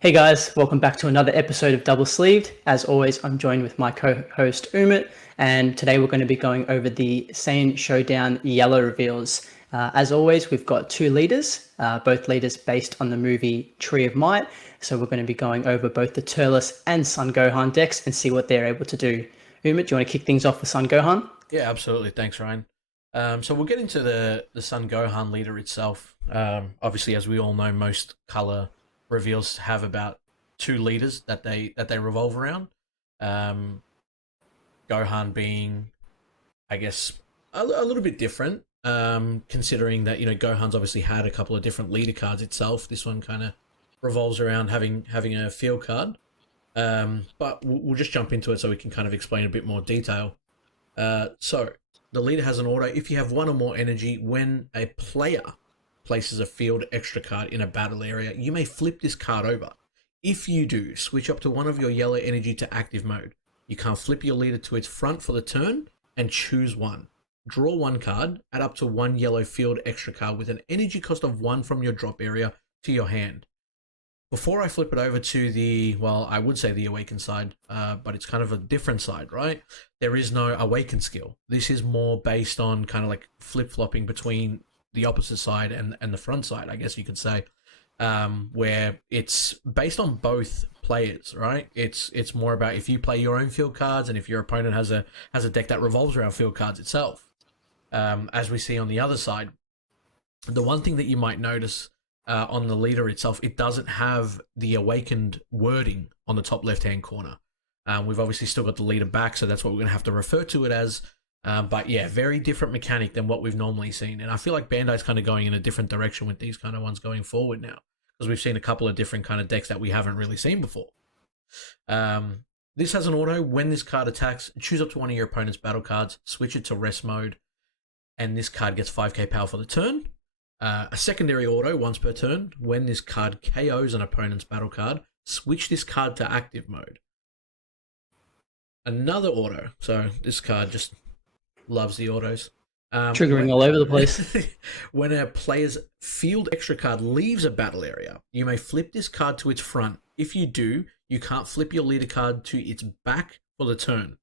Hey guys, welcome back to another episode of Double Sleeved. As always, I'm joined with my co-host Umit, and today we're going to be going over the Saiyan Showdown yellow reveals. As always, we've got two leaders, both leaders based on the movie Tree of Might. So we're going to be going over both the Turles and Son Gohan decks and see what they're able to do. Umit, do you want to kick things off with Son Gohan? Yeah, absolutely. Thanks, Ryan. So we'll get into the Sun Gohan leader itself. Obviously, as we all know, most color reveals have about two leaders that they revolve around. Um, Gohan being, I guess, a little bit different. Considering that Gohan's obviously had a couple of different leader cards itself. This one kind of revolves around having a field card. But we'll just jump into it so we can kind of explain a bit more detail. So the leader has an auto. If you have one or more energy, when a player places a field extra card in a battle area, you may flip this card over. If you do, switch up to one of your yellow energy to active mode. You can flip your leader to its front for the turn and choose one. Draw one card, add up to one yellow field extra card with an energy cost of 1 from your drop area to your hand. Before I flip it over to I would say the Awaken side, but it's kind of a different side, right? There is no Awaken skill. This is more based on kind of like flip-flopping between the opposite side and the front side, I guess you could say, where it's based on both players, right? It's more about if you play your own field cards and if your opponent has a deck that revolves around field cards itself. As we see on the other side, the one thing that you might notice on the leader itself, it doesn't have the awakened wording on the top left-hand corner. We've obviously still got the leader back, so that's what we're going to have to refer to it as. But yeah, very different mechanic than what we've normally seen. And I feel like Bandai's kind of going in a different direction with these kind of ones going forward now, because we've seen a couple of different kind of decks that we haven't really seen before. This has an auto. When this card attacks, choose up to one of your opponent's battle cards, switch it to rest mode, and this card gets 5k power for the turn. A secondary auto once per turn. When this card KOs an opponent's battle card, switch this card to active mode. Another auto. So this card just loves the autos. Triggering all over the place. When a player's field extra card leaves a battle area, you may flip this card to its front. If you do, you can't flip your leader card to its back for the turn.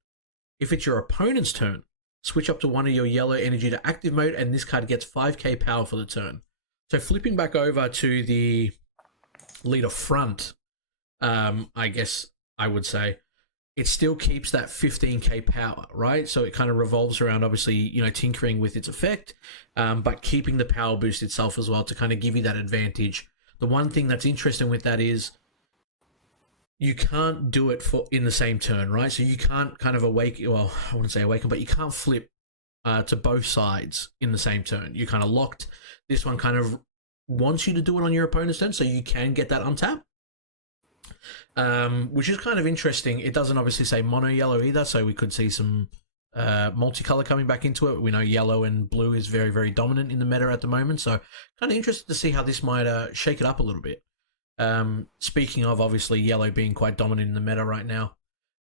If it's your opponent's turn, switch up to one of your yellow energy to active mode, and this card gets 5k power for the turn. So flipping back over to the leader front, I guess I would say, it still keeps that 15k power, right? So it kind of revolves around, obviously, tinkering with its effect, but keeping the power boost itself as well to kind of give you that advantage. The one thing that's interesting with that is you can't do it in the same turn, right? So you can't kind of awaken, well, I wouldn't say awaken, but you can't flip to both sides in the same turn. You're kind of locked. This one kind of wants you to do it on your opponent's turn, so you can get that untap, which is kind of interesting. It doesn't obviously say mono yellow either, so we could see some multicolor coming back into it. We know yellow and blue is very, very dominant in the meta at the moment, so kind of interested to see how this might shake it up a little bit. Speaking of obviously yellow being quite dominant in the meta right now,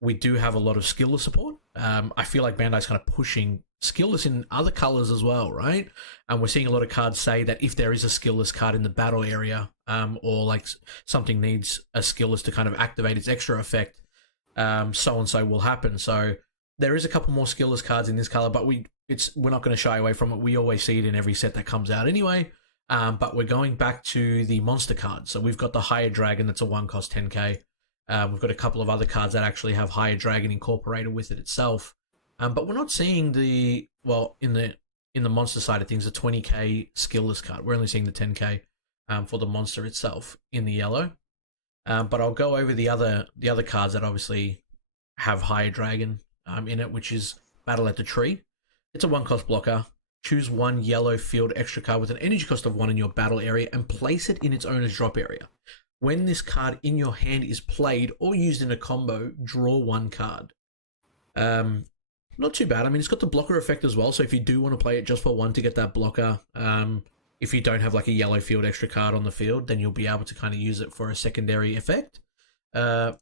we do have a lot of skillless support. I feel like Bandai's kind of pushing skillless in other colors as well, right? And we're seeing a lot of cards say that if there is a skillless card in the battle area, or like something needs a skillless to kind of activate its extra effect, so and so will happen. So there is a couple more skillless cards in this color, but we're not going to shy away from it. We always see it in every set that comes out anyway. But we're going back to the monster cards. So we've got the Higher Dragon that's a 1 cost 10k. We've got a couple of other cards that actually have Higher Dragon incorporated with it itself. But we're not seeing in the monster side of things, a 20k skillless card. We're only seeing the 10k for the monster itself in the yellow. But I'll go over the other cards that obviously have Higher Dragon in it, which is Battle at the Tree. It's a 1 cost blocker. Choose one yellow field extra card with an energy cost of 1 in your battle area and place it in its owner's drop area. When this card in your hand is played or used in a combo, draw 1 card. Not too bad. I mean, it's got the blocker effect as well, so if you do want to play it just for 1 to get that blocker, if you don't have like a yellow field extra card on the field, then you'll be able to kind of use it for a secondary effect. So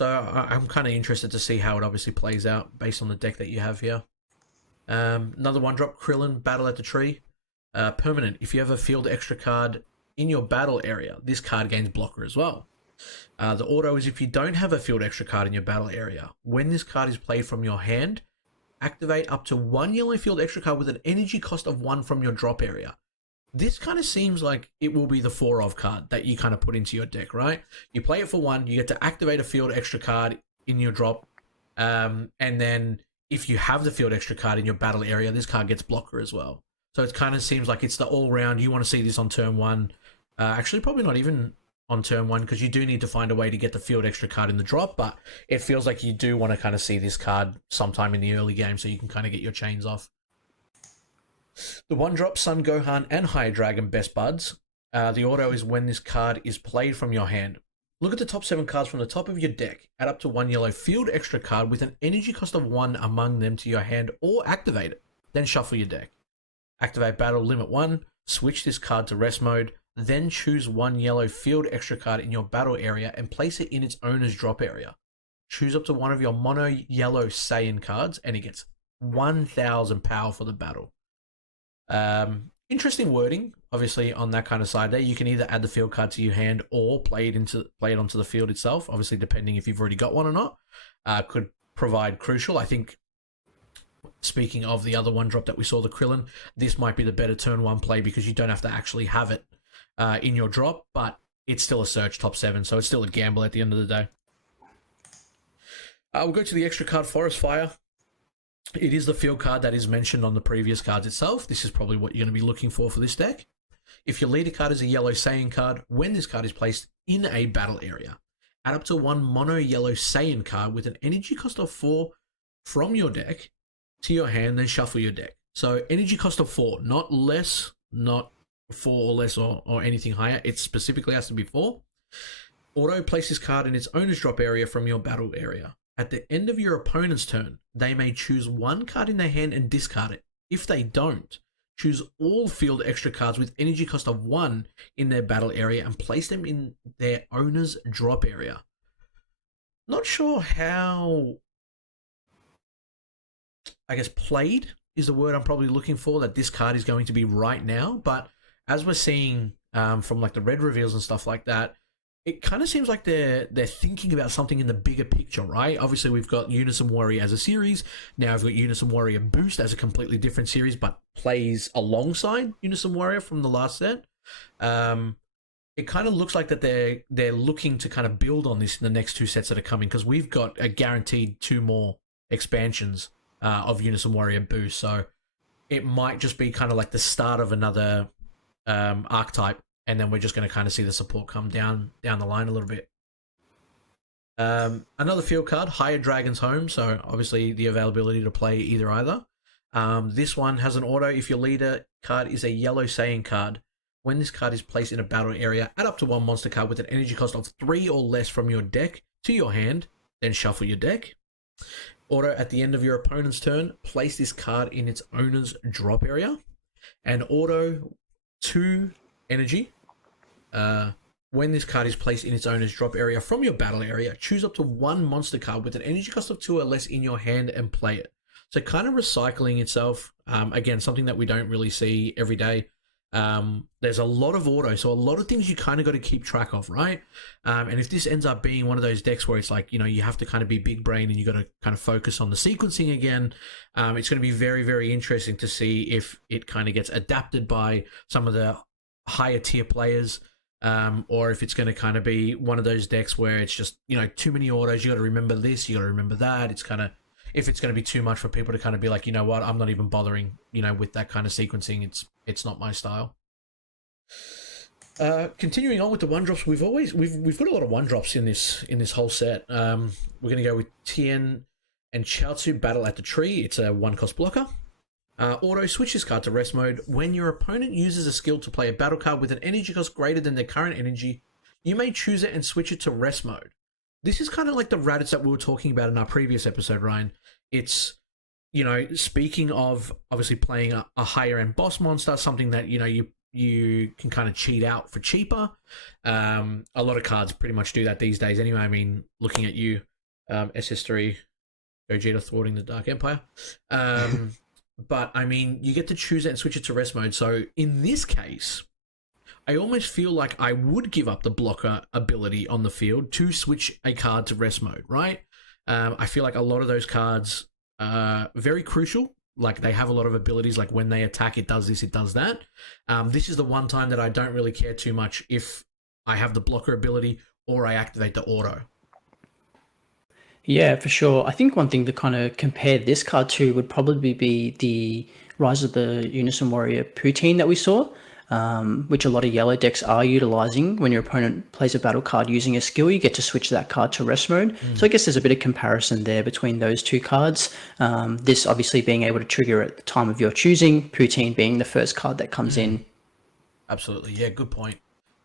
I'm kind of interested to see how it obviously plays out based on the deck that you have here. Another 1-drop, Krillin, Battle at the Tree. Permanent. If you have a field extra card in your battle area, this card gains blocker as well. The auto is if you don't have a field extra card in your battle area, when this card is played from your hand, activate up to 1 yellow field extra card with an energy cost of 1 from your drop area. This kind of seems like it will be the 4 of card that you kind of put into your deck, right? You play it for 1, you get to activate a field extra card in your drop, and then if you have the field extra card in your battle area, this card gets blocker as well. So it kind of seems like it's the all-round, you want to see this on turn 1. Actually, probably not even on turn 1, because you do need to find a way to get the field extra card in the drop, but it feels like you do want to kind of see this card sometime in the early game so you can kind of get your chains off. The 1-drop Sun Gohan and Higher Dragon Best Buds. The auto is when this card is played from your hand. Look at the top 7 cards from the top of your deck. Add up to 1 yellow field extra card with an energy cost of 1 among them to your hand, or activate it. Then shuffle your deck. Activate Battle Limit 1. Switch this card to rest mode. Then choose 1 yellow field extra card in your battle area and place it in its owner's drop area. Choose up to one of your mono yellow Saiyan cards and it gets 1,000 power for the battle. Interesting wording, obviously, on that kind of side there. You can either add the field card to your hand or play it onto the field itself, obviously depending if you've already got one or not. Could provide crucial. I think, speaking of the other 1-drop that we saw, the Krillin, this might be the better turn 1 play because you don't have to actually have it in your drop, but it's still a search top 7, so it's still a gamble at the end of the day. We'll go to the extra card, Forest Fire. It is the field card that is mentioned on the previous cards itself. This is probably what you're going to be looking for this deck. If your leader card is a yellow Saiyan card, when this card is placed in a battle area, add up to 1 mono yellow Saiyan card with an energy cost of 4 from your deck to your hand, then shuffle your deck. So energy cost of 4, not less, not 4 or less or anything higher. It specifically has to be 4. Auto, place this card in its owner's drop area from your battle area. At the end of your opponent's turn, they may choose 1 card in their hand and discard it. If they don't, choose all field extra cards with energy cost of 1 in their battle area and place them in their owner's drop area. Not sure how, I guess, played is the word I'm probably looking for, that this card is going to be right now, but as we're seeing from like the red reveals and stuff like that, it kind of seems like they're thinking about something in the bigger picture, right? Obviously, we've got Unison Warrior as a series. Now we've got Unison Warrior Boost as a completely different series, but plays alongside Unison Warrior from the last set. It kind of looks like that they're looking to kind of build on this in the next 2 sets that are coming, because we've got a guaranteed 2 more expansions of Unison Warrior Boost. So it might just be kind of like the start of another archetype, and then we're just going to kind of see the support come down the line a little bit. Another field card, Higher Dragon's Home, so obviously the availability to play either. This one has an auto. If your leader card is a yellow Saiyan card, when this card is placed in a battle area, add up to 1 monster card with an energy cost of 3 or less from your deck to your hand, then shuffle your deck. Auto, at the end of your opponent's turn, place this card in its owner's drop area. And auto, 2 energy. When this card is placed in its owner's drop area from your battle area, choose up to 1 monster card with an energy cost of 2 or less in your hand and play it. So kind of recycling itself. Again, something that we don't really see every day. There's a lot of auto, so a lot of things you kind of got to keep track of, right? And if this ends up being one of those decks where it's like, you have to kind of be big brain and you got to kind of focus on the sequencing again, it's going to be very, very interesting to see if it kind of gets adapted by some of the higher tier players, or if it's going to kind of be one of those decks where it's just, too many autos. You got to remember this, you got to remember that. It's kind of, if it's going to be too much for people to kind of be like, you know what, I'm not even bothering, with that kind of sequencing. It's not my style. Continuing on with the 1-drops, we've got a lot of 1-drops in this whole set. We're going to go with Tien and Chaozu Battle at the Tree. It's a 1-cost blocker. Auto, switch this card to rest mode. When your opponent uses a skill to play a battle card with an energy cost greater than their current energy, you may choose it and switch it to rest mode. This is kind of like the Raditz that we were talking about in our previous episode, Ryan. It's, speaking of obviously playing a higher end boss monster, something that, you can kind of cheat out for cheaper. A lot of cards pretty much do that these days anyway. I mean, looking at you, SS3, Gogeta thwarting the Dark Empire. But I mean, you get to choose it and switch it to rest mode. So in this case, I almost feel like I would give up the blocker ability on the field to switch a card to rest mode, right? I feel like a lot of those cards are very crucial. Like they have a lot of abilities, like when they attack, it does this, it does that. This is the one time that I don't really care too much if I have the blocker ability or I activate the auto. Yeah, for sure. I think one thing to kind of compare this card to would probably be the Rise of the Unison Warrior Poutine that we saw, which a lot of yellow decks are utilizing. When your opponent plays a battle card using a skill, you get to switch that card to rest mode. So I guess there's a bit of comparison there between those two cards. This obviously being able to trigger at the time of your choosing, Poutine being the first card that comes in. Absolutely. Yeah, good point.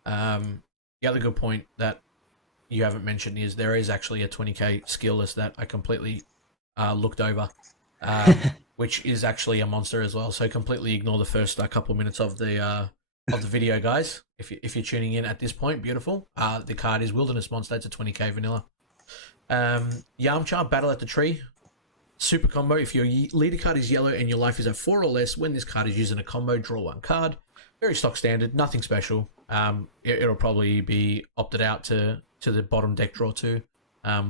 The other good point that you haven't mentioned is there is actually a 20k skill list that I completely looked over, which is actually a monster as well. So completely ignore the first couple of minutes of the video, guys. If you're tuning in at this point, beautiful. The card is Wilderness Monster. It's a 20k vanilla. Yamcha, Battle at the Tree. Super combo. If your leader card is yellow and your life is at 4 or less, when this card is used in a combo, draw 1 card. Very stock standard, nothing special. It'll probably be opted out to the bottom deck draw 2.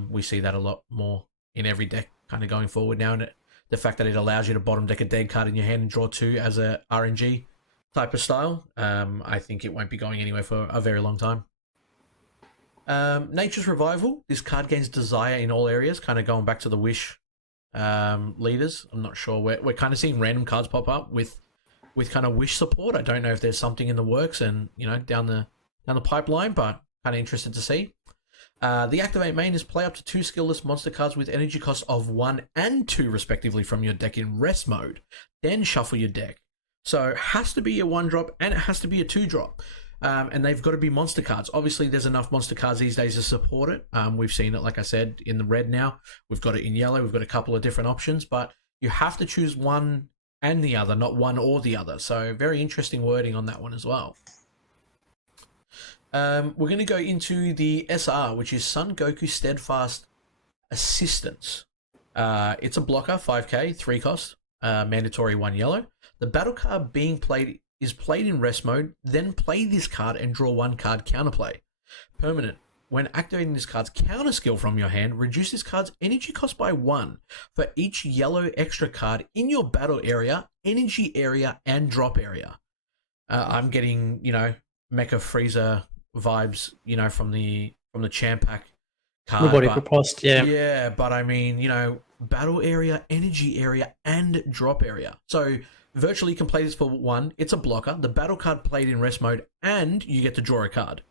We see that a lot more in every deck kind of going forward now, and the fact that it allows you to bottom deck a dead card in your hand and draw 2 as a RNG type of style, I think it won't be going anywhere for a very long time. Nature's Revival. This card gains desire in all areas, kind of going back to the Wish leaders. I'm not sure. We're kind of seeing random cards pop up with kind of Wish support. I don't know if there's something in the works and down the pipeline, but kind of interested to see. The activate main is play up to 2 skillless monster cards with energy cost of 1 and 2 respectively from your deck in rest mode. Then shuffle your deck. So it has to be a 1-drop and it has to be a 2-drop. And they've got to be monster cards. Obviously, there's enough monster cards these days to support it. We've seen it, like I said, in the red now. We've got it in yellow. We've got a couple of different options, but you have to choose one and the other, not one or the other. So very interesting wording on that one as well. We're going to go into the SR, which is Son Goku Steadfast Assistance. It's a blocker, 5k, 3 cost, mandatory 1 yellow. The battle card being played is played in rest mode, then play this card and draw 1 card counterplay. Permanent. When activating this card's counter skill from your hand, reduce this card's energy cost by 1 for each yellow extra card in your battle area, energy area, and drop area. I'm getting, Mecha Freezer vibes, from the Champ Pack card. Robotic Riposte, yeah. Yeah, but I mean, battle area, energy area, and drop area. So virtually you can play this for 1. It's a blocker. The battle card played in rest mode, and you get to draw a card.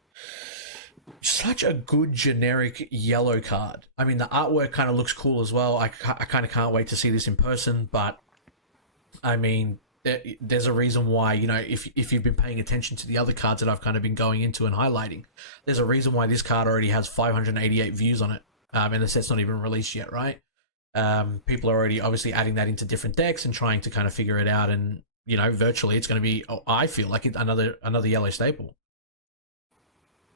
Such a good generic yellow card. I mean, the artwork kind of looks cool as well. I kind of can't wait to see this in person, but I mean, there's a reason why, if you've been paying attention to the other cards that I've kind of been going into and highlighting, there's a reason why this card already has 588 views on it, and the set's not even released yet, right? People are already obviously adding that into different decks and trying to kind of figure it out, and virtually it's going to be, I feel like it's another yellow staple.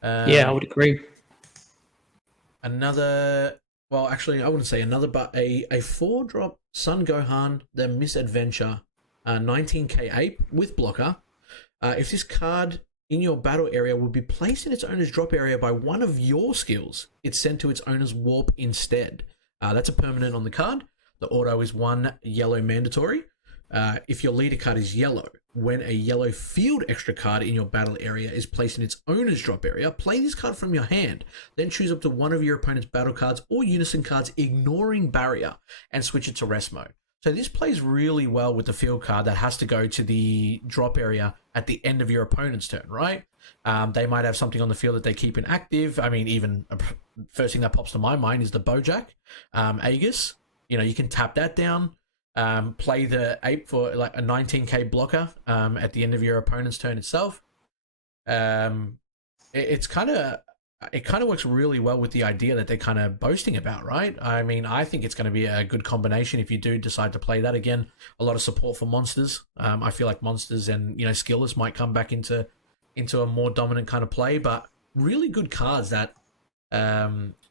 Yeah, I would agree. Well, actually, I wouldn't say another, but a 4-drop Son Gohan, the Misadventure, 19k ape with blocker. If this card in your battle area would be placed in its owner's drop area by one of your skills, it's sent to its owner's warp instead. That's a permanent on the card. The auto is 1 yellow mandatory. If your leader card is yellow, when a yellow field extra card in your battle area is placed in its owner's drop area, play this card from your hand. Then choose up to one of your opponent's battle cards or unison cards, ignoring barrier, and switch it to rest mode. So this plays really well with the field card that has to go to the drop area at the end of your opponent's turn, right? They might have something on the field that they keep inactive. I mean, even first thing that pops to my mind is the Bojack, Aegis. You can tap that down. Play the ape for like a 19k blocker at the end of your opponent's turn itself. It kind of works really well with the idea that they're kind of boasting about, right? I mean, I think it's going to be a good combination if you do decide to play that. Again, a lot of support for monsters. I feel like monsters and skillless might come back into a more dominant kind of play, but really good cards that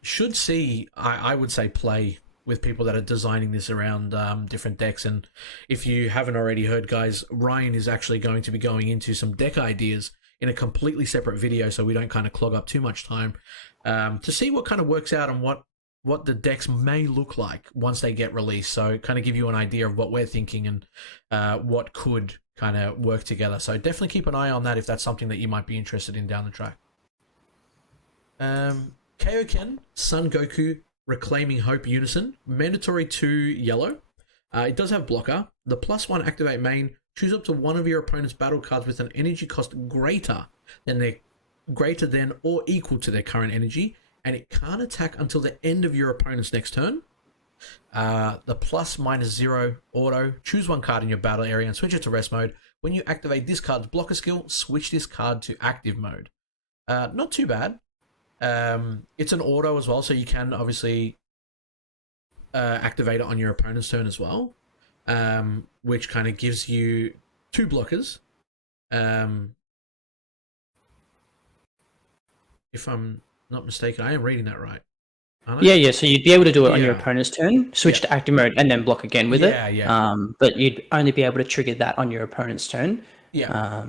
should see, I would say, play with people that are designing this around different decks. And if you haven't already heard, guys, Ryan is actually going to be going into some deck ideas in a completely separate video, so we don't kind of clog up too much time, to see what kind of works out and what the decks may look like once they get released. So kind of give you an idea of what we're thinking and what could kind of work together. So definitely keep an eye on that if that's something that you might be interested in down the track. Kaioken, Son Goku, Reclaiming Hope Unison, mandatory 2 yellow. It does have blocker. The +1 activate main, choose up to one of your opponent's battle cards with an energy cost greater than or equal to their current energy, and it can't attack until the end of your opponent's next turn. The +/0 auto, choose one card in your battle area and switch it to rest mode. When you activate this card's blocker skill, switch this card to active mode. Not too bad. It's an auto as well, so you can obviously activate it on your opponent's turn as well, which kind of gives you 2 blockers. If I'm not mistaken, I am reading that right. Yeah. So you'd be able to do it on your opponent's turn, switch to active mode, and then block again with it. Yeah. But you'd only be able to trigger that on your opponent's turn. Yeah.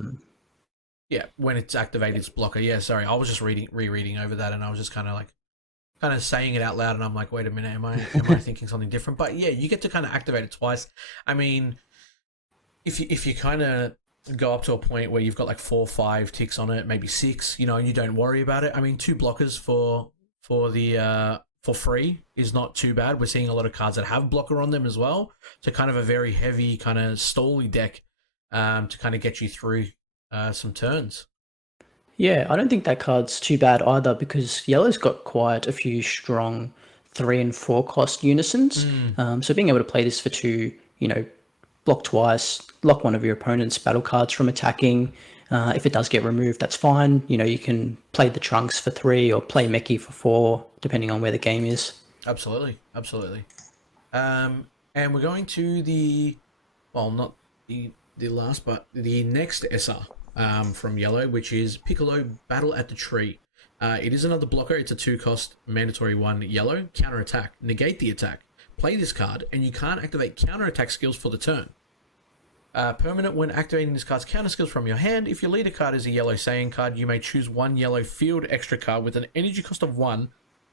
When it's activated, it's blocker. Yeah, sorry, I was just rereading over that, and I was just kind of saying it out loud, and I'm like, wait a minute, am I thinking something different? But yeah, you get to kind of activate it twice. I mean, if you kind of go up to a point where you've got like 4 or 5 ticks on it, maybe 6, and you don't worry about it. I mean, 2 blockers for free is not too bad. We're seeing a lot of cards that have blocker on them as well, so kind of a very heavy kind of stally deck to kind of get you through some turns. Yeah, I don't think that card's too bad either, because yellow's got quite a few strong 3 and 4 cost unisons. So being able to play this for 2, block twice, lock one of your opponent's battle cards from attacking. If it does get removed, that's fine. You can play the Trunks for 3 or play Meki for 4, depending on where the game is. Absolutely. And we're going to not the last, but the next SR from yellow, which is Piccolo Battle at the Tree. It is another blocker. It's a 2 cost mandatory 1 yellow, counter attack, negate the attack. Play this card, and you can't activate counter-attack skills for the turn. Permanent, when activating this card's counter skills from your hand, if your leader card is a yellow Saiyan card, you may choose 1 yellow field extra card with an energy cost of 1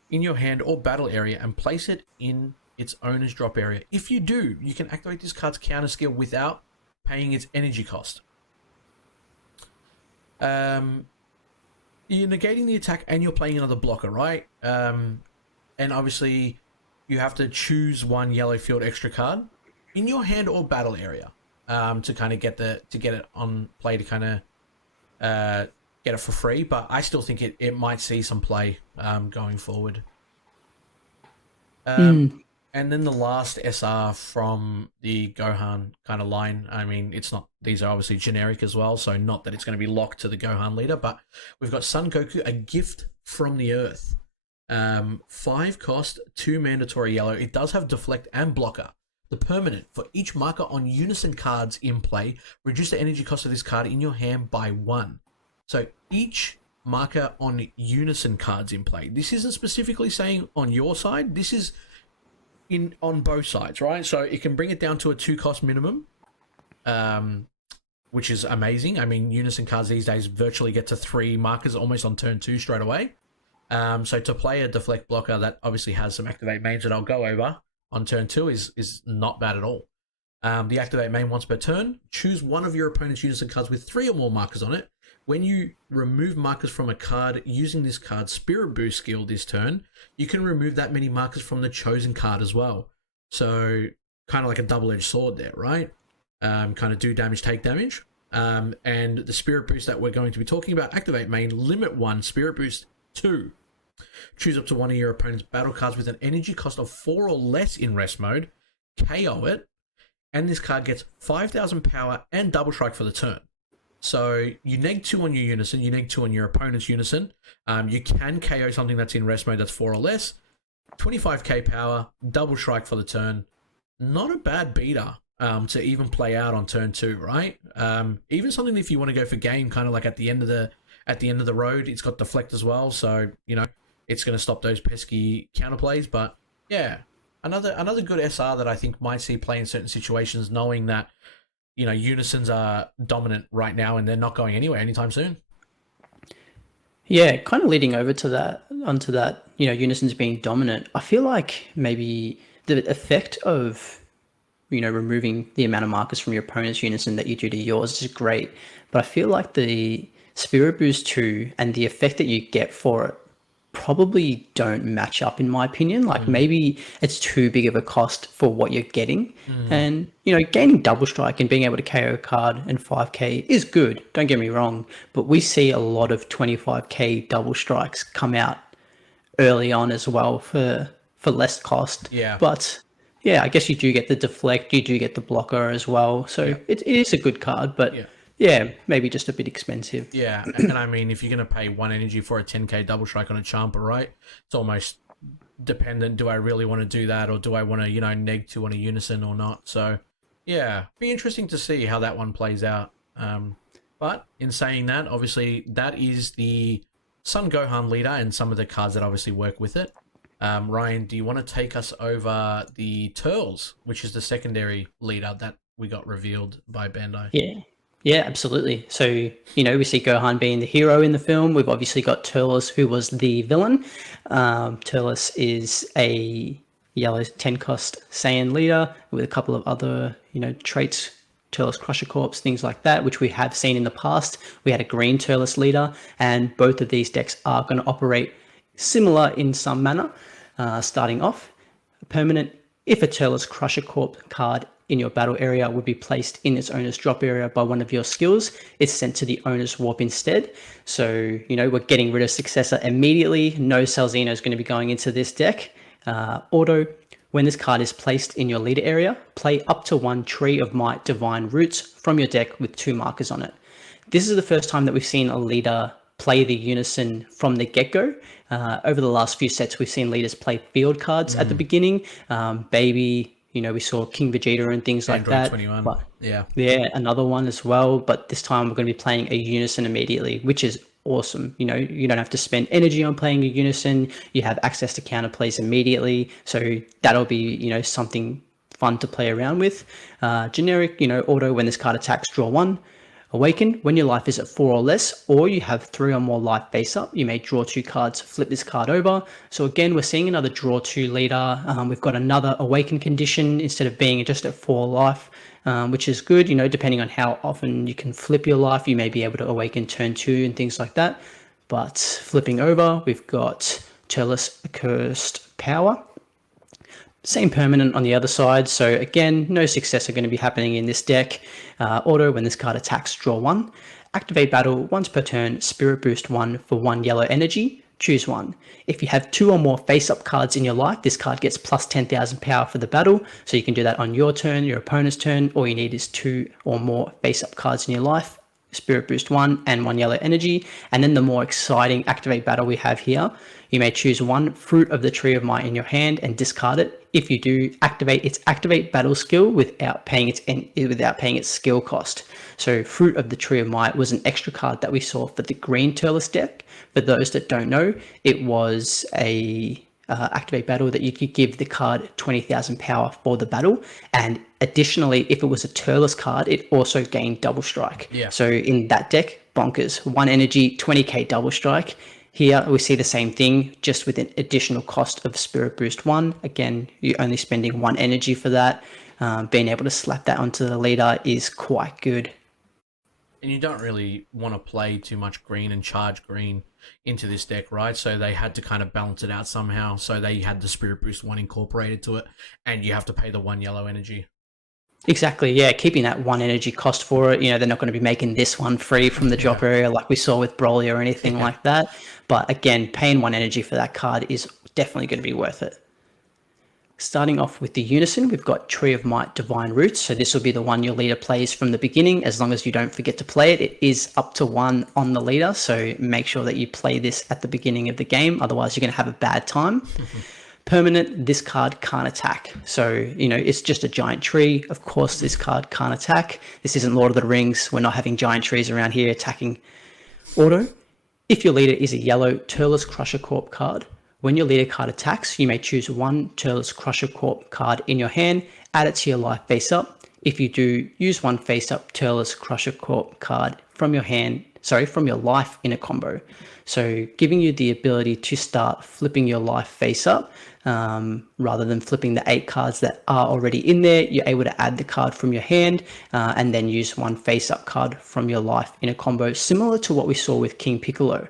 in your hand or battle area and place it in its owner's drop area. If you do, you can activate this card's counter skill without paying its energy cost. You're negating the attack and you're playing another blocker, right? And obviously you have to choose 1 yellow field extra card in your hand or battle area to kind of get it on play, to kind of get it for free. But I still think it might see some play going forward. And then the last SR from the Gohan kind of line. I mean, these are obviously generic as well, so not that it's going to be locked to the Gohan leader, but we've got Son Goku, A Gift from the Earth. 5 cost, 2 mandatory yellow. It does have deflect and blocker. The permanent, for each marker on unison cards in play, reduce the energy cost of this card in your hand by 1. So each marker on unison cards in play. This isn't specifically saying on your side. This is on both sides, right? So it can bring it down to a 2 cost minimum, which is amazing. I mean, unison cards these days virtually get to 3 markers almost on turn 2 straight away. So to play a deflect blocker that obviously has some activate mains that I'll go over on turn 2 is not bad at all. The activate main once per turn, choose one of your opponent's unison cards with 3 or more markers on it. When you remove markers from a card using this card's Spirit Boost skill this turn, you can remove that many markers from the chosen card as well. So kind of like a double-edged sword there, right? Kind of do damage, take damage. And the Spirit Boost that we're going to be talking about, activate main, limit 1, Spirit Boost 2. Choose up to one of your opponent's battle cards with an energy cost of 4 or less in rest mode, KO it, and this card gets 5,000 power and double strike for the turn. So you neg 2 on your unison, you neg 2 on your opponent's unison. You can KO something that's in rest mode that's 4 or less. 25k power, double strike for the turn. Not a bad beater to even play out on turn 2, right? Even something if you want to go for game, kind of like at the end of the road, it's got deflect as well, so it's going to stop those pesky counterplays. But yeah, another good SR that I think might see play in certain situations, knowing that unisons are dominant right now and they're not going anywhere anytime soon. Yeah, kind of leading over to that, onto that, Unison's being dominant. I feel like maybe the effect of, removing the amount of markers from your opponent's Unison that you do to yours is great. But I feel like the Spirit Boost 2 and the effect that you get for it probably don't match up, in my opinion. Like maybe it's too big of a cost for what you're getting. And, gaining double strike and being able to KO a card and 5k is good. Don't get me wrong. But we see a lot of 25k double strikes come out early on as well for less cost. Yeah. But yeah, I guess you do get the deflect, you do get the blocker as well. So Yeah. it is a good card, but Yeah. yeah, maybe just a bit expensive. Yeah, and I mean, if you're going to pay 1 energy for a 10k double strike on a Champa, right? It's almost dependent. Do I really want to do that, or do I want to, neg 2 on a Unison or not? So, yeah, be interesting to see how that one plays out. But in saying that, obviously, that is the Sun Gohan leader and some of the cards that obviously work with it. Ryan, do you want to take us over the Turles, which is the secondary leader that we got revealed by Bandai? Yeah, absolutely. So, we see Gohan being the hero in the film. We've obviously got Turles, who was the villain. Turles is a yellow 10 cost Saiyan leader with a couple of other, traits, Turles Crusher Corps, things like that, which we have seen in the past. We had a green Turles leader, and both of these decks are going to operate similar in some manner. Starting off, permanent, if a Turles Crusher Corp card in your battle area would be placed in its owner's drop area by one of your skills, it's sent to the owner's warp instead. So, we're getting rid of Successor immediately. No Salzino is going to be going into this deck. Auto, when this card is placed in your leader area, play up to 1 Tree of Might Divine Roots from your deck with 2 markers on it. This is the first time that we've seen a leader play the Unison from the get-go. Over the last few sets, we've seen leaders play field cards at the beginning. Baby, we saw King Vegeta and things Android like that. 21. But Yeah, another one as well. But this time we're going to be playing a Unison immediately, which is awesome. You don't have to spend energy on playing a Unison. You have access to counter plays immediately. So that'll be, something fun to play around with. Generic, auto, when this card attacks, draw 1. Awaken, when your life is at 4 or less, or you have 3 or more life face up, you may draw 2 cards, flip this card over. So again, we're seeing another draw 2 leader. We've got another awaken condition instead of being just at 4 life, which is good. Depending on how often you can flip your life, you may be able to awaken turn 2 and things like that. But flipping over, we've got Turles Accursed Power. Same permanent on the other side. So again, no success are going to be happening in this deck. Auto, when this card attacks, draw 1. Activate battle once per turn, Spirit Boost 1 for 1 yellow energy. Choose 1. If you have 2 or more face-up cards in your life, this card gets plus 10,000 power for the battle. So you can do that on your turn, your opponent's turn. All you need is 2 or more face-up cards in your life. Spirit Boost 1 and 1 yellow energy. And then the more exciting activate battle we have here, you may choose 1 Fruit of the Tree of Might in your hand and discard it. If you do, activate its activate battle skill without paying its skill cost. So Fruit of the Tree of Might was an extra card that we saw for the green Turles deck. For those that don't know, it was a activate battle that you could give the card 20,000 power for the battle, and additionally, if it was a Turles card, it also gained double strike. Yeah. So in that deck, bonkers, 1 energy, 20k double strike. Here we see the same thing, just with an additional cost of Spirit Boost 1. Again, you're only spending 1 energy for that. Being able to slap that onto the leader is quite good. and you don't really want to play too much green and charge green into this deck, right? So they had to kind of balance it out somehow. So they had the Spirit Boost 1 incorporated to it, and you have to pay the 1 yellow energy. Exactly, yeah, keeping that 1 energy cost for it. They're not going to be making this one free from the drop area like we saw with Broly or anything like that. But again, paying 1 energy for that card is definitely going to be worth it. Starting off with the Unison, we've got Tree of Might Divine Roots. So this will be the one your leader plays from the beginning, as long as you don't forget to play it. It is up to 1 on the leader, so make sure that you play this at the beginning of the game. Otherwise, you're going to have a bad time. Permanent, this card can't attack. So, it's just a giant tree. Of course, this card can't attack. This isn't Lord of the Rings. We're not having giant trees around here attacking. Auto, if your leader is a yellow Turles Crusher Corp card, when your leader card attacks, you may choose 1 Turles Crusher Corp card in your hand, add it to your life face up. If you do, use 1 face up Turles Crusher Corp card from your hand from your life in a combo. So giving you the ability to start flipping your life face up, rather than flipping the 8 cards that are already in there. You're able to add the card from your hand and then use one face up card from your life in a combo, similar to what we saw with King Piccolo.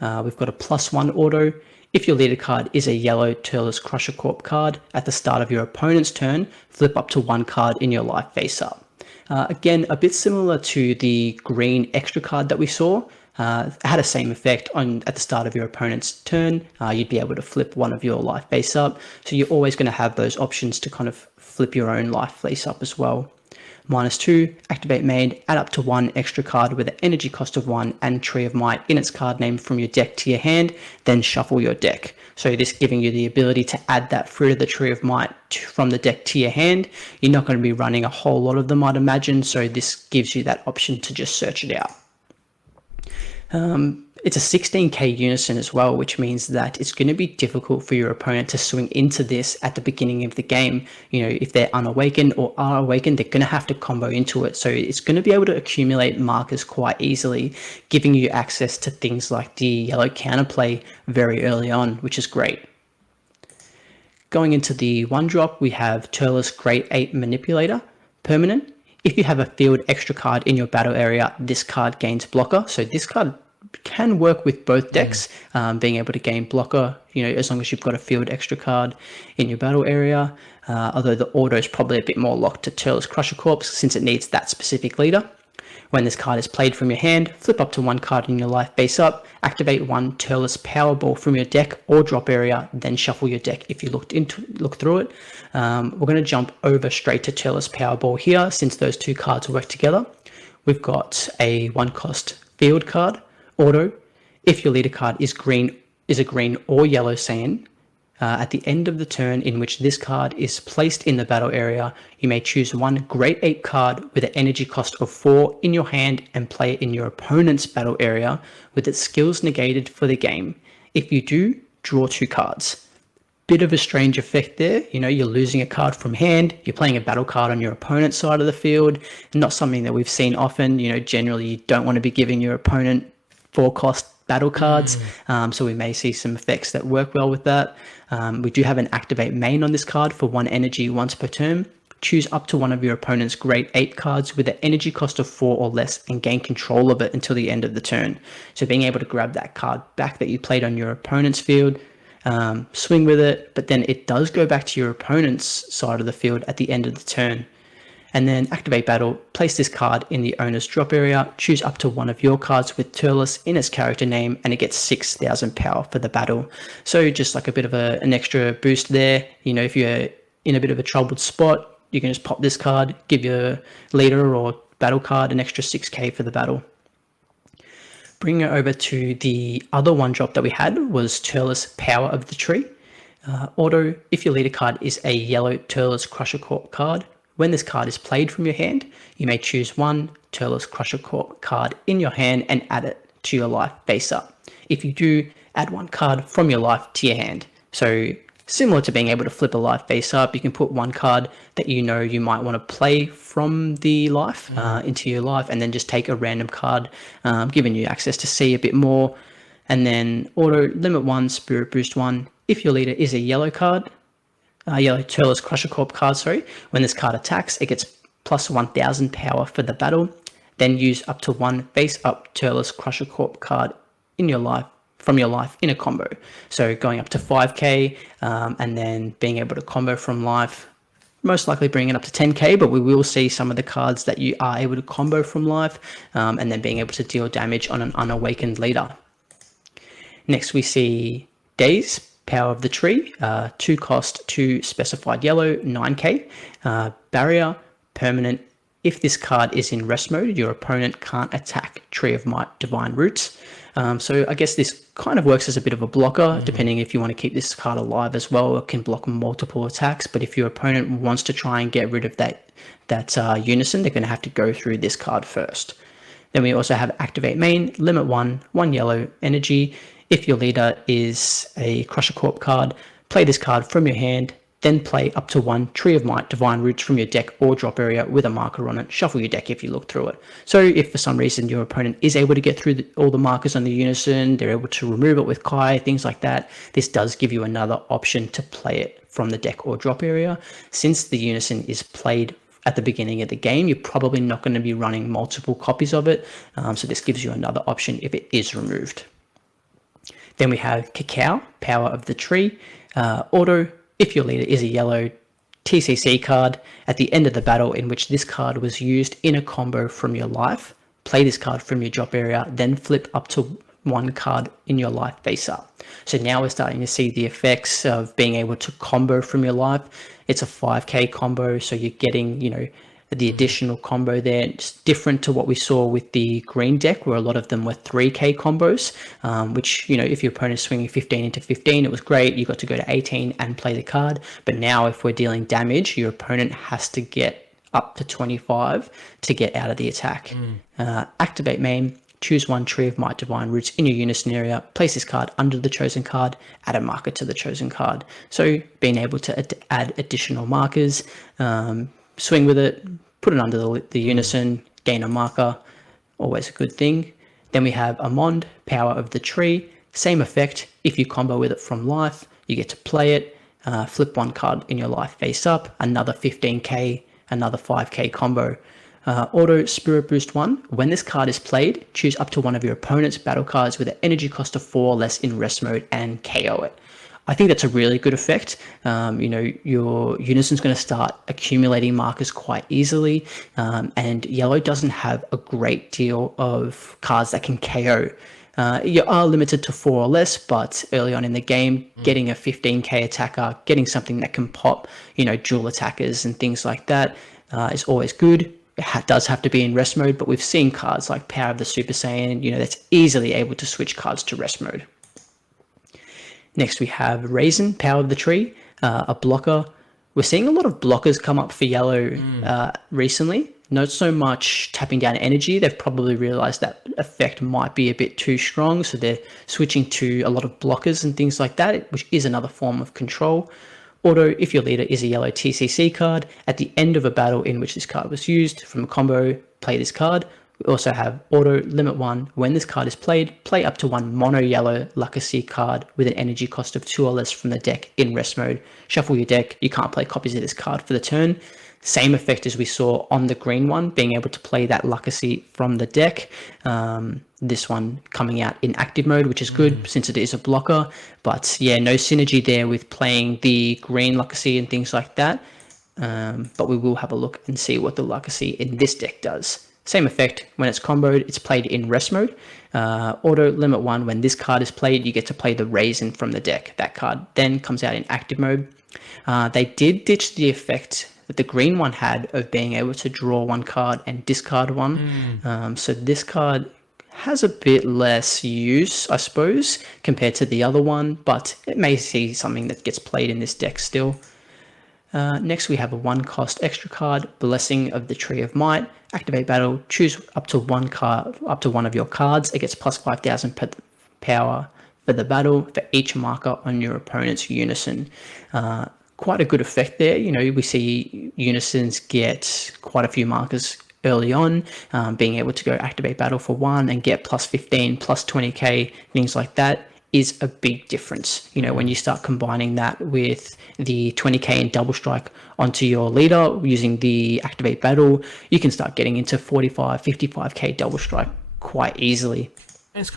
We've got a +1 auto. If your leader card is a yellow Turles Crusher Corp card, at the start of your opponent's turn, flip up to 1 card in your life face up. Again, a bit similar to the green extra card that we saw. It had the same effect at the start of your opponent's turn. You'd be able to flip one of your life face up. So you're always going to have those options to kind of flip your own life face up as well. -2, activate main, add up to 1 extra card with an energy cost of 1 and Tree of Might in its card name from your deck to your hand, then shuffle your deck. So this giving you the ability to add that Fruit of the Tree of Might from the deck to your hand. You're not going to be running a whole lot of them, I'd imagine, so this gives you that option to just search it out. It's a 16k unison as well, which means that it's going to be difficult for your opponent to swing into this at the beginning of the game. You know, if they're unawakened or are awakened, they're going to have to combo into it. So it's going to be able to accumulate markers quite easily, giving you access to things like the yellow counterplay very early on, which is great. Going into the 1-drop, we have Turles Great Ape Manipulator, permanent. If you have a field extra card in your battle area, this card gains blocker. So this card can work with both decks, being able to gain blocker, you know, as long as you've got a field extra card in your battle area. Although the auto is probably a bit more locked to Turles Crusher Corps since it needs that specific leader. When this card is played from your hand, flip up to 1 card in your life face up, activate 1 Turles Powerball from your deck or drop area, then shuffle your deck if you look through it. We're going to jump over straight to Turles Powerball here since those 2 cards work together. We've got a 1-cost field card, auto. If your leader card is a green or yellow Saiyan, at the end of the turn in which this card is placed in the battle area, you may choose 1 Great Ape card with an energy cost of 4 in your hand and play it in your opponent's battle area with its skills negated for the game. If you do, draw 2 cards. Bit of a strange effect there. You know, you're losing a card from hand, you're playing a battle card on your opponent's side of the field. Not something that we've seen often. You know, generally you don't want to be giving your opponent 4-cost battle cards, so we may see some effects that work well with that. We do have an activate main on this card for 1 energy once per turn. Choose up to one of your opponent's Great Ape cards with an energy cost of 4 or less and gain control of it until the end of the turn. So being able to grab that card back that you played on your opponent's field, swing with it, but then it does go back to your opponent's side of the field at the end of the turn. And then activate battle, place this card in the owner's drop area, choose up to one of your cards with Turles in its character name, and it gets 6,000 power for the battle. So just like a bit of an extra boost there. You know, if you're in a bit of a troubled spot, you can just pop this card, give your leader or battle card an extra 6k for the battle. Bringing it over to the other 1-drop that we had was Turles Power of the Tree. Auto, if your leader card is a yellow Turles Crusher Corp card, when this card is played from your hand, you may choose 1 Turles Crusher Corp card in your hand and add it to your life face up. If you do, add 1 card from your life to your hand. So similar to being able to flip a life face up, you can put 1 card that you know you might want to play from the life into your life, and then just take a random card, giving you access to see a bit more. And then auto, limit 1, spirit boost 1. If your leader is a yellow card, yellow Turles Crusher Corp card, when this card attacks, it gets plus 1,000 power for the battle. Then use up to 1 face up Turles Crusher Corp card in your life, from your life in a combo. So going up to 5k, and then being able to combo from life, most likely bringing it up to 10k, but we will see some of the cards that you are able to combo from life, and then being able to deal damage on an unawakened leader. Next we see Days, Power of the Tree, 2 cost, 2 specified yellow, 9k. Barrier, permanent. If this card is in rest mode, your opponent can't attack Tree of Might Divine Roots. So I guess this kind of works as a bit of a blocker, depending if you want to keep this card alive as well. It can block multiple attacks, but if your opponent wants to try and get rid of that unison, they're going to have to go through this card first. Then we also have Activate Main, limit 1 yellow energy. If your leader is a Crusher Corp card, play this card from your hand, Then play up to 1 Tree of Might Divine Roots from your deck or drop area with a marker on it. Shuffle your deck if you look through it. So if for some reason your opponent is able to get through all the markers on the Unison, they're able to remove it with Kai, things like that, this does give you another option to play it from the deck or drop area. Since the Unison is played at the beginning of the game, you're probably not going to be running multiple copies of it. So this gives you another option if it is removed. Then we have Cacao, Power of the Tree. Auto, if your leader is a yellow TCC card, at the end of the battle in which this card was used in a combo from your life, play this card from your drop area, then flip up to 1 card in your life face up. So now we're starting to see the effects of being able to combo from your life. It's a 5k combo, so you're getting, the additional combo there. It's different to what we saw with the green deck, where a lot of them were 3k combos, which, if your opponent is swinging 15 into 15, it was great. You got to go to 18 and play the card. But now if we're dealing damage, your opponent has to get up to 25 to get out of the attack. Activate main. Choose 1 Tree of Might Divine Roots in your Unison area, place this card under the chosen card, add a marker to the chosen card. So being able to add additional markers, swing with it, put it under the Unison, gain a marker, always a good thing. Then we have Amond, Power of the Tree, same effect. If you combo with it from life, you get to play it, flip 1 card in your life face up, another 15k, another 5k combo. Auto Spirit Boost 1. When this card is played, choose up to 1 of your opponent's battle cards with an energy cost of 4 or less in rest mode and KO it. I think that's a really good effect. Your Unison's going to start accumulating markers quite easily, and yellow doesn't have a great deal of cards that can KO. You are limited to 4 or less, but early on in the game, getting a 15k attacker, getting something that can pop, dual attackers and things like that is always good. It does have to be in rest mode, but we've seen cards like Power of the Super Saiyan, that's easily able to switch cards to rest mode. Next, we have Raisin, Power of the Tree, a blocker. We're seeing a lot of blockers come up for yellow recently. Not so much tapping down energy. They've probably realized that effect might be a bit too strong, so they're switching to a lot of blockers and things like that, which is another form of control. Auto, if your leader is a yellow TCC card, at the end of a battle in which this card was used from a combo, play this card. We also have Auto, Limit 1. When this card is played, play up to 1 mono yellow Lucacy card with an energy cost of 2 or less from the deck in rest mode. Shuffle your deck. You can't play copies of this card for the turn. Same effect as we saw on the green one, being able to play that Lucacy from the deck. This one coming out in active mode, which is good since it is a blocker. But yeah, no synergy there with playing the green Lucacy and things like that. But we will have a look and see what the Lucacy in this deck does. Same effect. When it's comboed, it's played in rest mode. Auto Limit 1, when this card is played, you get to play the Raisin from the deck. That card then comes out in active mode. They did ditch the effect that the green one had of being able to draw 1 card and discard 1. So this card has a bit less use, I suppose, compared to the other one, but it may see something that gets played in this deck still. Next, we have a 1-cost extra card, Blessing of the Tree of Might. Activate battle, choose up to 1 card, up to 1 of your cards. It gets plus 5,000 power for the battle for each marker on your opponent's Unison. Quite a good effect there. We see Unisons get quite a few markers early on, being able to go activate battle for 1 and get plus 15, plus 20k, things like that is a big difference. When you start combining that with the 20k and double strike onto your leader using the activate battle, you can start getting into 45, 55k double strike quite easily. And it's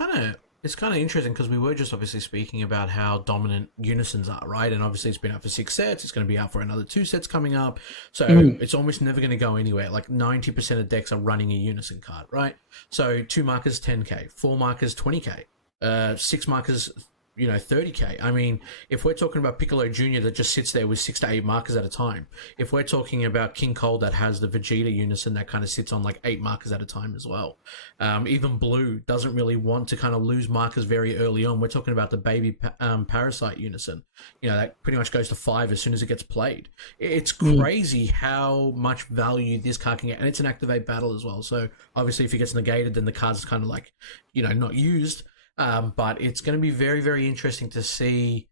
kind of interesting because we were just obviously speaking about how dominant Unisons are, right? And obviously it's been out for 6 sets. It's going to be out for another 2 sets coming up. So it's almost never going to go anywhere. Like 90% of decks are running a Unison card, right? So 2 markers, 10k. 4 markers, 20k. 6 markers, 30k. I mean, if we're talking about Piccolo Jr. that just sits there with 6 to 8 markers at a time, if we're talking about King Cole that has the Vegeta Unison that kind of sits on like 8 markers at a time as well. Even Blue doesn't really want to kind of lose markers very early on. We're talking about the baby Parasite Unison, that pretty much goes to 5 as soon as it gets played. It's crazy how much value this card can get, and it's an activate battle as well. So obviously if it gets negated, then the card's kind of like, not used. But it's going to be very, very interesting to see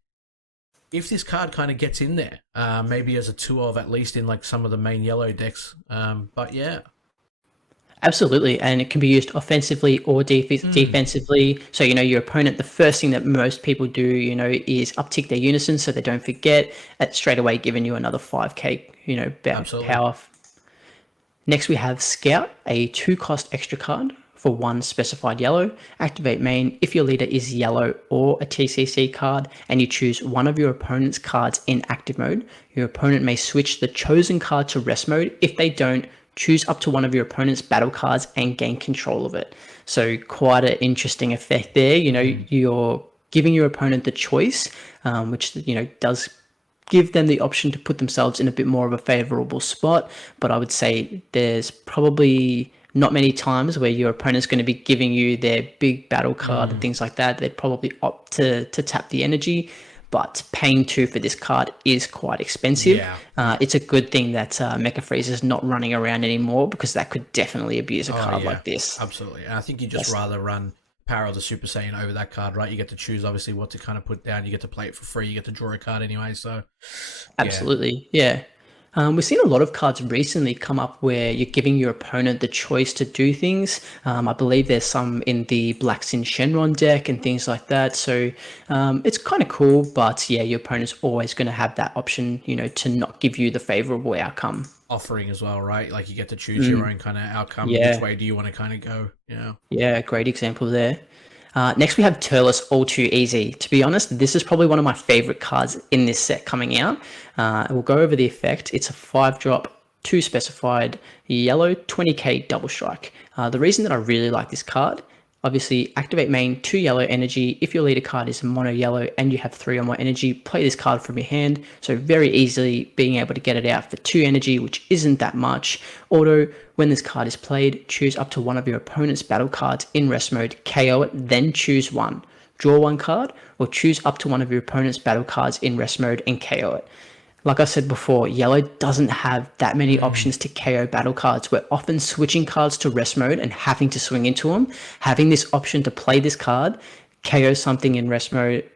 if this card kind of gets in there, maybe as a 2 of at least in like some of the main yellow decks. But yeah. Absolutely, and it can be used offensively or defensively. So, your opponent, the first thing that most people do, is uptick their unison so they don't forget. That straight away giving you another 5k, Absolutely. power. Next, we have Scout, a 2-cost extra card for 1 specified yellow. Activate main if your leader is yellow or a TCC card, and you choose one of your opponent's cards in active mode. Your opponent may switch the chosen card to rest mode. If they don't, choose up to one of your opponent's battle cards and gain control of it. So quite an interesting effect there. You're giving your opponent the choice, which does give them the option to put themselves in a bit more of a favorable spot. But I would say there's probably not many times where your opponent's going to be giving you their big battle card and things like that. They'd probably opt to tap the energy. But paying 2 for this card is quite expensive. Yeah. It's a good thing that Mecha Freeze is not running around anymore, because that could definitely abuse a card like this. Absolutely. And I think you just rather run Power of the Super Saiyan over that card, right? You get to choose, obviously, what to kind of put down. You get to play it for free. You get to draw a card anyway. So, Absolutely, yeah. We've seen a lot of cards recently come up where you're giving your opponent the choice to do things. I believe there's some in the Black Sin Shenron deck and things like that. So it's kind of cool, but yeah, your opponent's always going to have that option, to not give you the favorable outcome. Offering as well, right? Like you get to choose your own kind of outcome. Yeah. Which way do you want to kind of go? Yeah. Yeah, great example there. Next, we have Turles All Too Easy. To be honest, this is probably one of my favorite cards in this set coming out. We'll go over the effect. It's a 5-drop, 2 specified, yellow, 20k double strike. The reason that I really like this card, obviously, activate main, 2 yellow energy. If your leader card is mono yellow and you have 3 or more energy, play this card from your hand. So very easily being able to get it out for 2 energy, which isn't that much. Auto, when this card is played, choose up to one of your opponent's battle cards in rest mode, KO it, then choose one. Draw 1 card, or choose up to one of your opponent's battle cards in rest mode and KO it. Like I said before, yellow doesn't have that many options to KO battle cards. We're often switching cards to rest mode and having to swing into them. Having this option to play this card, KO something in rest mode,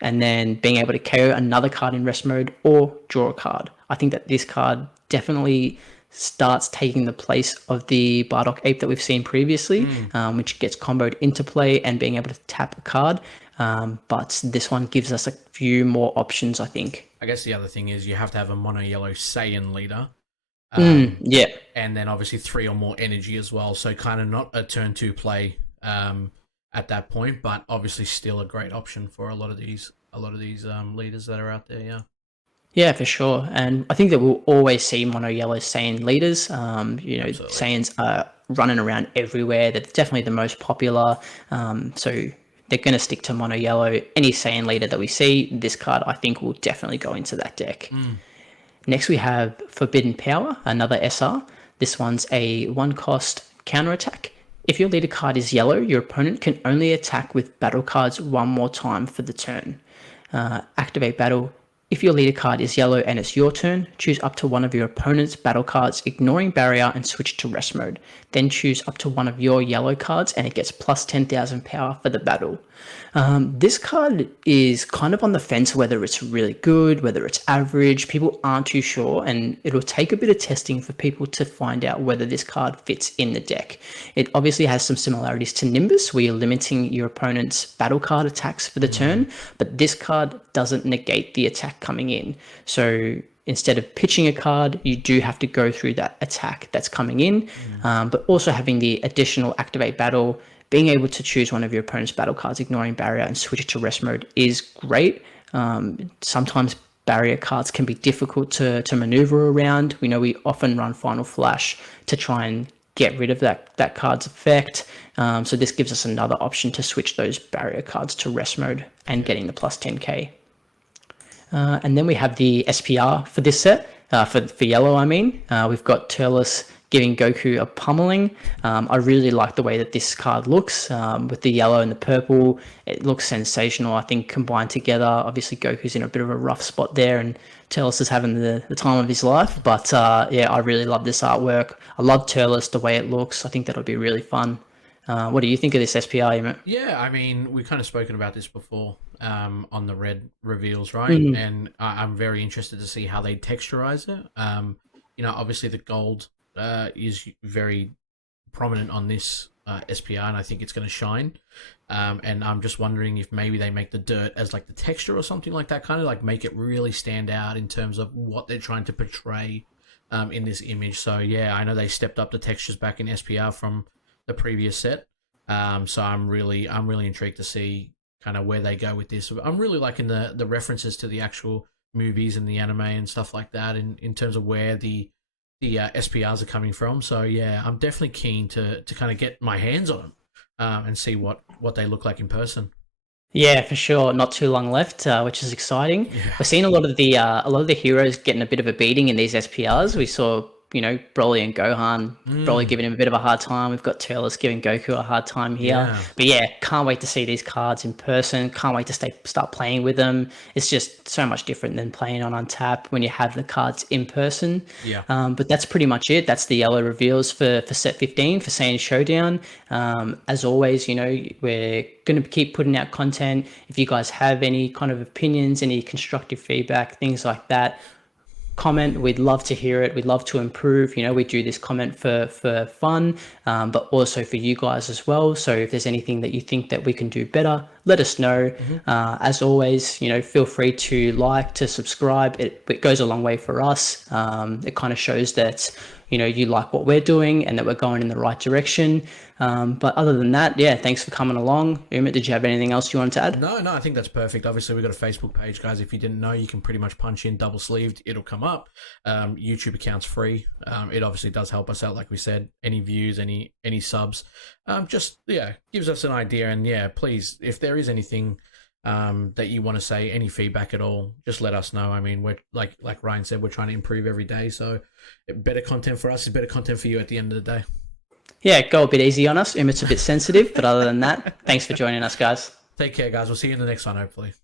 and then being able to KO another card in rest mode or draw a card. I think that this card definitely starts taking the place of the Bardock Ape that we've seen previously, which gets comboed into play and being able to tap a card. But this one gives us a few more options, I think. I guess the other thing is you have to have a mono yellow Saiyan leader. Yeah. And then obviously 3 or more energy as well. So kind of not a turn 2 play at that point, but obviously still a great option for a lot of these leaders that are out there. Yeah. Yeah, for sure. And I think that we'll always see mono yellow Saiyan leaders. Absolutely. Saiyans are running around everywhere. They're definitely the most popular. So they're going to stick to mono yellow. Any Saiyan leader that we see, this card I think will definitely go into that deck. Next, we have Forbidden Power, another SR. This one's a 1-cost counterattack. If your leader card is yellow, your opponent can only attack with battle cards 1 more time for the turn. Activate battle. If your leader card is yellow and it's your turn, choose up to one of your opponent's battle cards, ignoring barrier, and switch to rest mode. Then choose up to one of your yellow cards and it gets plus 10,000 power for the battle. This card is kind of on the fence whether it's really good, whether it's average. People aren't too sure, and it'll take a bit of testing for people to find out whether this card fits in the deck. It obviously has some similarities to Nimbus, where you're limiting your opponent's battle card attacks for the turn, but this card doesn't negate the attack coming in. So instead of pitching a card, you do have to go through that attack that's coming in, but also having the additional activate battle, being able to choose one of your opponent's battle cards, ignoring barrier, and switch it to rest mode is great. Sometimes barrier cards can be difficult to maneuver around. We know we often run Final Flash to try and get rid of that card's effect. So this gives us another option to switch those barrier cards to rest mode and getting the plus 10k. And then we have the SPR for this set, for yellow, I mean. We've got Turles giving Goku a pummeling. I really like the way that this card looks with the yellow and the purple. It looks sensational, I think, combined together. Obviously, Goku's in a bit of a rough spot there, and Turles is having the time of his life. But yeah, I really love this artwork. I love Turles, the way it looks. I think that'll be really fun. What do you think of this SPR, Emmett? Yeah, I mean, we've kind of spoken about this before on the red reveals, right? Mhm. And I'm very interested to see how they texturize it. Obviously the gold is very prominent on this SPR, and I think it's going to shine. And I'm just wondering if maybe they make the dirt as like the texture or something like that, kind of like make it really stand out in terms of what they're trying to portray in this image. So yeah, I know they stepped up the textures back in SPR from the previous set. So I'm really intrigued to see kind of where they go with this. I'm really liking the references to the actual movies and the anime and stuff like that in terms of where the SPRs are coming from. So yeah, I'm definitely keen to kind of get my hands on them and see what they look like in person. Yeah, for sure. Not too long left, which is exciting. Yeah. We're seeing a lot of the heroes getting a bit of a beating in these SPRs. We saw, Broly and Gohan. Broly Mm, giving him a bit of a hard time. We've got Turles giving Goku a hard time here. yeah. But yeah, can't wait to see these cards in person. Can't wait to start playing with them. It's just so much different than playing on Untap when you have the cards in person. Yeah. But that's pretty much it. That's the yellow reveals for set 15 for Saiyan Showdown. As always, we're going to keep putting out content. If you guys have any kind of opinions, any constructive feedback, things like that, comment. We'd love to hear it. We'd love to improve. We do this comment for fun, but also for you guys as well. So if there's anything that you think that we can do better, let us know. Hmm. As always, feel free to subscribe. It goes a long way for us. It kind of shows that you like what we're doing and that we're going in the right direction. But other than that, yeah, thanks for coming along. Umit, did you have anything else you wanted to add? No, I think that's perfect. Obviously, we've got a Facebook page, guys. If you didn't know, you can pretty much punch in double sleeved, it'll come up. YouTube account's free. It obviously does help us out, like we said. Any views, any subs, just yeah, gives us an idea. And yeah, please, if there is anything that you want to say, any feedback at all, just let us know. I mean, we're like Ryan said, we're trying to improve every day. So better content for us is better content for you at the end of the day. Yeah, go a bit easy on us. Umit's a bit sensitive, but other than that, thanks for joining us, guys. Take care, guys. We'll see you in the next one, hopefully.